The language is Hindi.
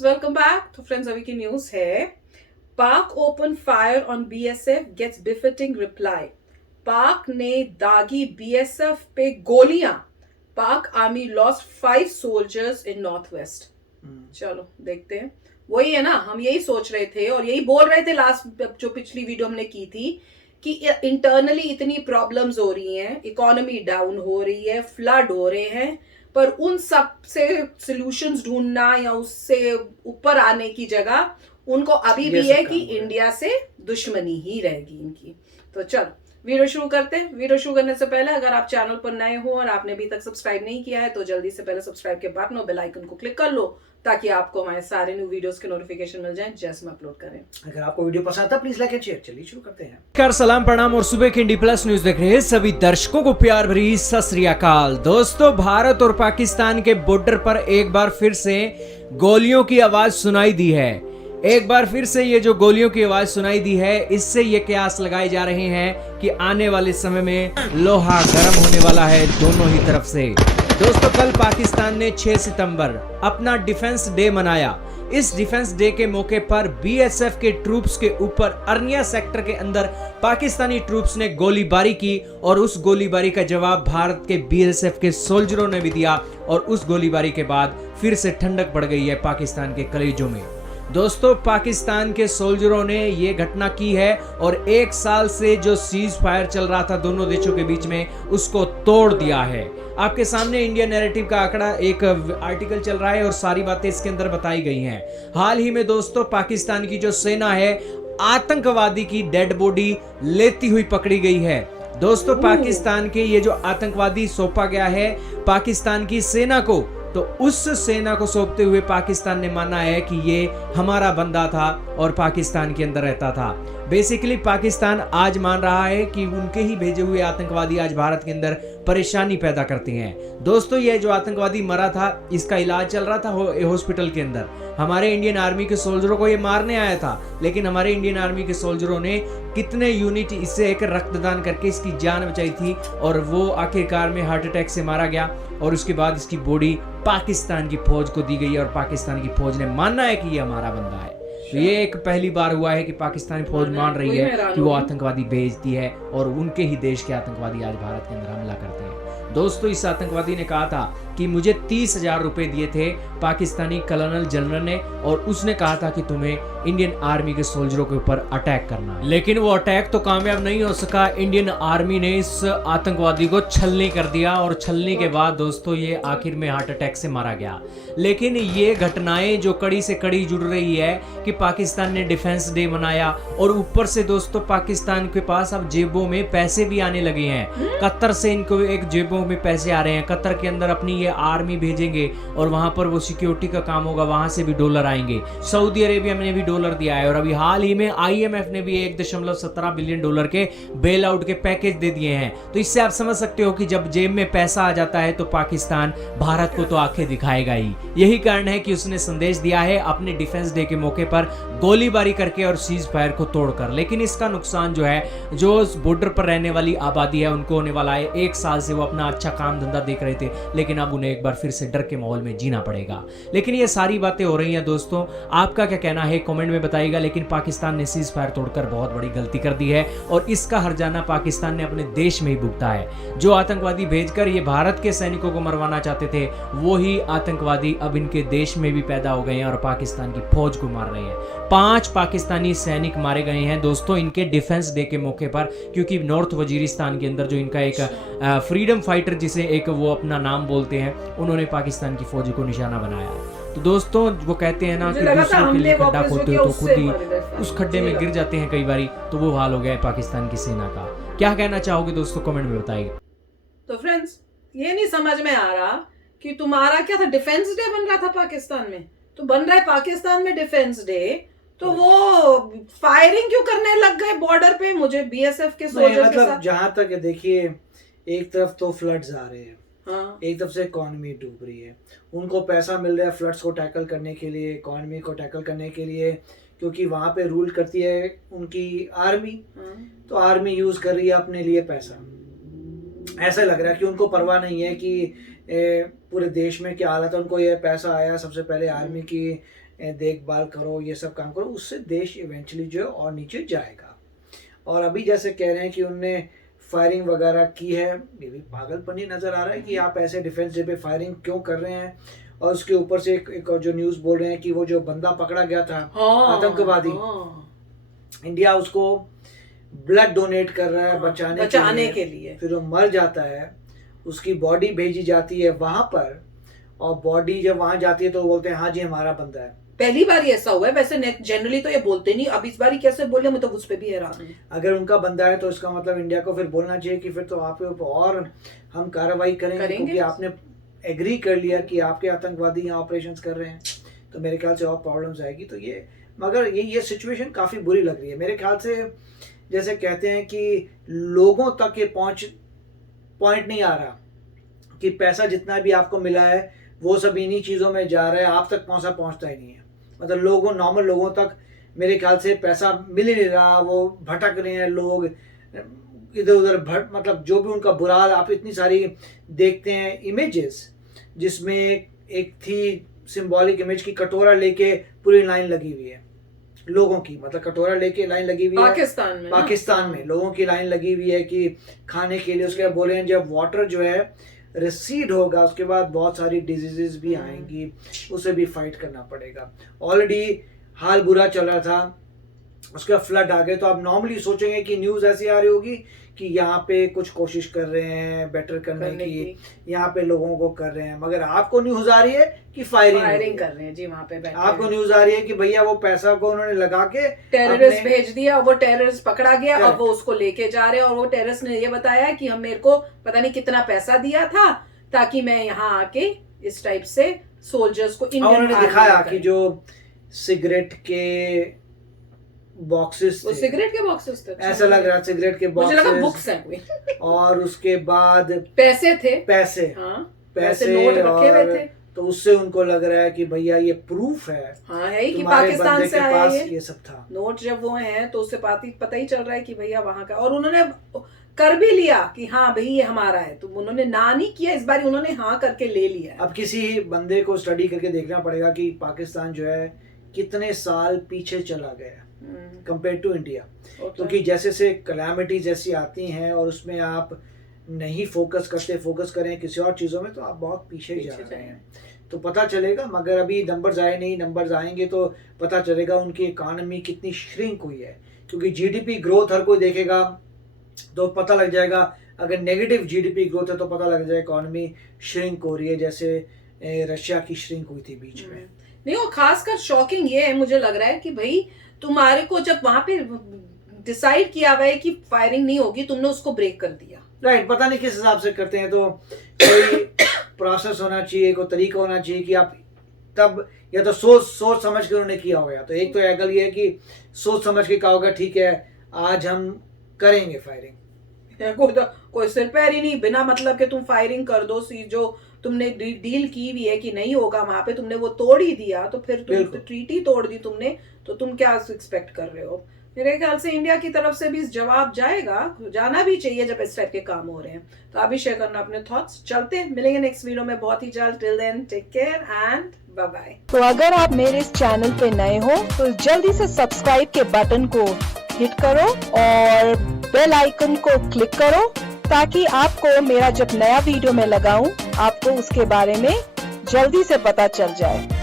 Welcome back. तो फ्रेंड्स, अभी की न्यूज है, Pak open fire on BSF gets befitting reply. Pak ने दागी बीएसएफ पे गोलियां। Pak army lost 5 soldiers in north west. चलो देखते हैं। वही है ना, हम यही सोच रहे थे और यही बोल रहे थे लास्ट जो पिछली वीडियो हमने की थी कि इंटरनली इतनी प्रॉब्लम्स हो रही हैं, इकोनॉमी डाउन हो रही है, फ्लड हो रहे हैं, पर उन सब से सॉल्यूशंस ढूंढना या उससे ऊपर आने की जगह उनको अभी भी है कि इंडिया से दुश्मनी ही रहेगी इनकी। तो चलो वीडियो शुरू करते हैं। वीडियो शुरू करने से पहले अगर आप चैनल पर नए हो और आपने अभी तक सब्सक्राइब नहीं किया है तो जल्दी से पहले सब्सक्राइब के बटन और बेल आइकन को क्लिक कर लो ताकि आपको हमारे सारे न्यू वीडियोस के नोटिफिकेशन मिल जाएं जैसे हम अपलोड करें। अगर आपको वीडियो पसंद आता है प्लीज लाइक एंड शेयर। चलिए शुरू करते हैं। नमस्कार, सलाम, प्रणाम और सुबह की इंडी प्लस न्यूज देख रहे हैं सभी दर्शकों को प्यार भरी सत श्री अकाल। दोस्तों, भारत और पाकिस्तान के बॉर्डर पर एक बार फिर से गोलियों की आवाज सुनाई दी है। एक बार फिर से ये जो गोलियों की आवाज सुनाई दी है, इससे ये कयास लगाए जा रहे हैं कि आने वाले समय में लोहा गर्म होने वाला है दोनों ही तरफ से। दोस्तों, कल पाकिस्तान ने 6 सितंबर अपना डिफेंस डे मनाया। इस डिफेंस डे के मौके पर बीएसएफ के ट्रूप्स के ऊपर अरनिया सेक्टर के अंदर पाकिस्तानी ट्रूप्स ने गोलीबारी की और उस गोलीबारी का जवाब भारत के बीएसएफ के सोल्जरों ने भी दिया और उस गोलीबारी के बाद फिर से ठंडक पड़ गई है पाकिस्तान के कलेजों में। दोस्तों, पाकिस्तान के सोल्जरों ने ये घटना की है और 1 साल से जो सीज फायर चल रहा था दोनों देशों के बीच में, उसको तोड़ दिया है। आपके सामने इंडिया नैरेटिव का आंकड़ा एक आर्टिकल चल रहा है और सारी बातें इसके अंदर बताई गई हैं। हाल ही में दोस्तों, पाकिस्तान की जो सेना है, आतंकवादी की डेड बॉडी लेती हुई पकड़ी गई है। दोस्तों, पाकिस्तान के ये जो आतंकवादी सौंपा गया है पाकिस्तान की सेना को, तो उस सेना को सौंपते हुए पाकिस्तान ने माना है कि ये हमारा बंदा था और पाकिस्तान के अंदर रहता था। बेसिकली पाकिस्तान आज मान रहा है कि उनके ही भेजे हुए आतंकवादी आज भारत के अंदर परेशानी पैदा करते हैं। दोस्तों, ये जो आतंकवादी मरा था, इसका इलाज चल रहा था हॉस्पिटल के अंदर। हमारे इंडियन आर्मी के सोल्जरों को ये मारने आया था, लेकिन हमारे इंडियन आर्मी के सोल्जरों ने कितने यूनिट इससे एक रक्तदान करके इसकी जान बचाई थी और वो आखिरकार में हार्ट अटैक से मारा गया और उसके बाद इसकी बॉडी पाकिस्तान की फौज को दी गई और पाकिस्तान की फौज ने मानना है कि ये हमारा बंदा है। तो ये एक पहली बार हुआ है कि पाकिस्तानी फौज मान रही है कि वो आतंकवादी भेजती है और उनके ही देश के आतंकवादी आज भारत के अंदर हमला करते हैं। दोस्तों, इस आतंकवादी ने कहा था कि मुझे 30,000 रुपए दिए थे पाकिस्तानी कर्नल जनरल ने और उसने कहा था कि तुम्हें इंडियन आर्मी के सोल्जरों के ऊपर अटैक करना है। लेकिन वो अटैक तो कामयाब नहीं हो सका। इंडियन आर्मी ने इस आतंकवादी को छलनी कर दिया और छलनी के बाद दोस्तों ये आखिर में हार्ट अटैक से मारा गया। लेकिन ये घटनाएं जो कड़ी से कड़ी जुड़ रही है कि पाकिस्तान ने डिफेंस डे मनाया और ऊपर से दोस्तों पाकिस्तान के पास अब जेबों में पैसे भी आने लगे हैं। कतर से इनको एक जेबों में पैसे आ रहे हैं। कतर के अंदर अपनी ये आर्मी भेजेंगे और वहां पर वो सिक्योरिटी का काम होगा, वहां से भी डॉलर आएंगे। सऊदी अरेबिया ने भी डॉलर दिया है और अभी हाल ही में आईएमएफ ने भी 1.17 बिलियन डॉलर के बेल आउट के पैकेज दे दिए हैं। तो इससे आप समझ सकते हो कि जब जेब में पैसा आ जाता है तो पाकिस्तान भारत को तो आंखें दिखाएगा ही। यही कारण है कि उसने संदेश दिया है अपने डिफेंस डे के मौके पर गोलीबारी करके और सीज फायर को तोड़कर। लेकिन इसका नुकसान जो है, जो बॉर्डर पर रहने वाली आबादी है उनको होने वाला है। 1 साल से वो अपना अच्छा काम धंधा देख रहे थे, लेकिन अब उन्हें एक बार फिर से डर के माहौल में जीना पड़ेगा। लेकिन ये सारी बातें हो रही हैं दोस्तों, आपका क्या कहना है कमेंट में बताइएगा। लेकिन पाकिस्तान ने सीज फायर तोड़कर बहुत बड़ी गलती कर दी है और इसका हर्जाना पाकिस्तान ने अपने देश में ही भुगता है। जो आतंकवादी भेजकर ये भारत के सैनिकों को मरवाना चाहते थे, वो ही आतंकवादी अब इनके देश में भी पैदा हो गए हैं और पाकिस्तान की फौज को मार रहे हैं। 5 पाकिस्तानी सैनिक मारे गए हैं दोस्तों इनके डिफेंस डे के मौके पर, क्योंकि नॉर्थ वजीरिस्तान के अंदर जो इनका एक फ्रीडम फाइटर जिसे एक वो अपना नाम बोलते हैं, उन्होंने पाकिस्तान की फौज को निशाना बनाया। तो दोस्तों, वो कहते हैं ना कि दूसरों के लिए खड्डा खोदते हो तो खुद ही उस खड्डे में गिर जाते हैं कई बारी। तो वो हाल हो गया है पाकिस्तान की सेना का। क्या कहना चाहोगे दोस्तों, कमेंट में बताइए। तो फ्रेंड्स, ये नहीं समझ में आ रहा कि तुम्हारा क्या था, डिफेंस डे बन रहा था पाकिस्तान में, तो बन रहा है पाकिस्तान में डिफेंस डे, तो वो फायरिंग क्यों करने लग गए बॉर्डर पे? मुझे बीएसएफ के सोल्जर्स के साथ जहां तक देखिए, एक तरफ तो फ्लड्स आ रहे हैं, हाँ। एक तरफ से इकोनॉमी डूब रही है। उनको पैसा मिल रहा है फ्लड्स को टैकल करने के लिए, इकोनॉमी को टैकल करने के लिए, क्योंकि वहां पे रूल करती है उनकी आर्मी। तो आर्मी यूज कर रही है अपने लिए पैसा। ऐसा लग रहा है कि उनको परवाह नहीं है कि पूरे देश में क्या हालत है। उनको ये पैसा आया सबसे पहले आर्मी की देखभाल करो, ये सब काम करो, उससे देश इवेंचुअली जो है और नीचे जाएगा। और अभी जैसे कह रहे हैं कि उनने फायरिंग वगैरह की है, ये भी पागलपनी नज़र आ रहा है कि आप ऐसे डिफेंस डे पे फायरिंग क्यों कर रहे हैं। और उसके ऊपर से एक और जो न्यूज़ बोल रहे हैं कि वो जो बंदा पकड़ा गया था आतंकवादी, इंडिया उसको ब्लड डोनेट कर रहा है बचाने के लिए। फिर वो मर जाता है, उसकी बॉडी भेजी जाती है वहां पर, और बॉडी जब वहां जाती है तो बोलते हैं हाँ जी हमारा बंदा है। पहली बार ही ऐसा हुआ है, वैसे जनरली तो ये बोलते नहीं, अब इस बार ही कैसे बोले, मैं तो उस पे भी हैरान हूं। अगर उनका बंदा है तो इसका मतलब इंडिया को फिर बोलना चाहिए कि फिर तो आपके ऊपर और हम कार्रवाई करेंगे क्योंकि आपने एग्री कर लिया कि आपके आतंकवादी यहाँ ऑपरेशंस कर रहे हैं, तो मेरे ख्याल से और प्रॉब्लम्स आएगी। तो ये मगर ये सिचुएशन काफ़ी बुरी लग रही है मेरे ख्याल से। जैसे कहते हैं कि लोगों तक ये पॉइंट नहीं आ रहा कि पैसा जितना भी आपको मिला है वो सब इन्हीं चीज़ों में जा रहा है, आप तक पहुंचता ही नहीं है। मतलब नॉर्मल लोगों तक मेरे ख्याल से पैसा मिल ही नहीं रहा, वो भटक रहे हैं लोग इधर उधर मतलब जो भी उनका बुरा हाल। आप इतनी सारी देखते हैं इमेजेस जिसमें एक थी सिंबॉलिक इमेज की कटोरा लेके पूरी लाइन लगी हुई है लोगों की, मतलब कटोरा लेके लाइन लगी हुई है पाकिस्तान में लोगों की लाइन लगी हुई है कि खाने के लिए। उसके बाद बोले हैं जब वाटर जो है रिसीड होगा उसके बाद बहुत सारी डिजीजेस भी आएंगी, उसे भी फाइट करना पड़ेगा। ऑलरेडी हाल बुरा चल रहा था, उसके बाद फ्लड आ गए। तो आप नॉर्मली सोचेंगे कि न्यूज़ ऐसी आ रही होगी कि यहाँ पे कुछ कोशिश कर रहे हैं बेटर करने की, यहाँ पे लोगों को कर रहे हैं, मगर आपको न्यूज़ आ रही है कि फायरिंग कर रहे हैं जी वहाँ पे। आपको न्यूज़ आ रही है कि भैया वो पैसा को उन्होंने लगा के टेररिस्ट भेज दिया, वो टेररिस्ट पकड़ा गया, अब वो उसको लेके जा रहे हैं। और वो टेररिस्ट ने ये बताया कि हम मेरे को पता नहीं कितना पैसा दिया था ताकि मैं यहाँ आके इस टाइप से सोल्जर्स को उन्होंने दिखाया कि जो सिगरेट के बॉक्सेस थे, सिगरेट के बॉक्सेस थे, ऐसा लग रहा सिगरेट के बॉक्सेस, मुझे लगा बुक्स हैं कोई। और उसके बाद पैसे थे, पैसे नोट रखे हुए थे। तो उससे उनको लग रहा है कि भैया ये प्रूफ है, है ही कि पाकिस्तान से आया ये सब था। नोट जब वो हैं तो उससे पता ही चल रहा है कि भैया वहां का। और उन्होंने कर भी लिया कि हाँ भाई ये हमारा है, तो उन्होंने ना नहीं किया, इस बार उन्होंने हाँ करके ले लिया। अब किसी बंदे को स्टडी करके देखना पड़ेगा कि पाकिस्तान जो है कितने साल पीछे चला गया कंपेयर टू इंडिया। क्योंकि जैसे से कैलामिटीज जैसी आती हैं और उसमें आप नहीं फोकस करें किसी और चीज़ों में, तो आप बहुत पीछे जा रहे हैं। तो पता चलेगा, मगर अभी नंबर्स आए नहीं, नंबर्स आएंगे तो पता चलेगा उनकी इकॉनमी कितनी श्रिंक हुई है। क्योंकि जीडीपी ग्रोथ हर कोई देखेगा तो पता लग जाएगा, अगर नेगेटिव जीडीपी ग्रोथ है तो पता लग जाएगा इकॉनमी श्रिंक हो रही है, जैसे रशिया की श्रिंक हुई थी बीच में। नहीं, और खासकर शॉकिंग ये है मुझे लग रहा है कि भाई तुम्हारे को जब वहां पे डिसाइड किया हुआ है कि फायरिंग नहीं होगी, तुमने उसको ब्रेक कर दिया। राइट, पता नहीं किस हिसाब से करते हैं। तो कोई प्रोसेस होना चाहिए, कोई तरीका होना चाहिए कि आप तब या तो सोच समझ के उन्होंने किया होगा। तो एक तो एंगल ये है कि सोच समझ के कहा होगा ठीक है आज हम करेंगे फायरिंग। कोई सिर पैर ही नहीं, बिना मतलब के तुम फायरिंग कर दो। जो तुमने डील की हुई है कि नहीं होगा वहां पे, तुमने वो तोड़ ही दिया, तो फिर तुम ट्रीटी तोड़ दी तुमने, तो तुम क्या एक्सपेक्ट कर रहे हो। मेरे ख्याल से इंडिया की तरफ से भी जवाब जाना भी चाहिए जब इस टाइप के काम हो रहे हैं। तो आप भी शेयर करना अपने थॉट्स। चलते हैं, मिलेंगे नेक्स्ट वीडियो में बहुत ही जल्द। Till then take care and bye bye. तो अगर आप मेरे इस चैनल पे नए हो तो जल्दी से सब्सक्राइब के बटन को हिट करो और बेल आइकन को क्लिक करो ताकि आपको मेरा जब नया वीडियो मैं लगाऊं आपको उसके बारे में जल्दी से पता चल जाए।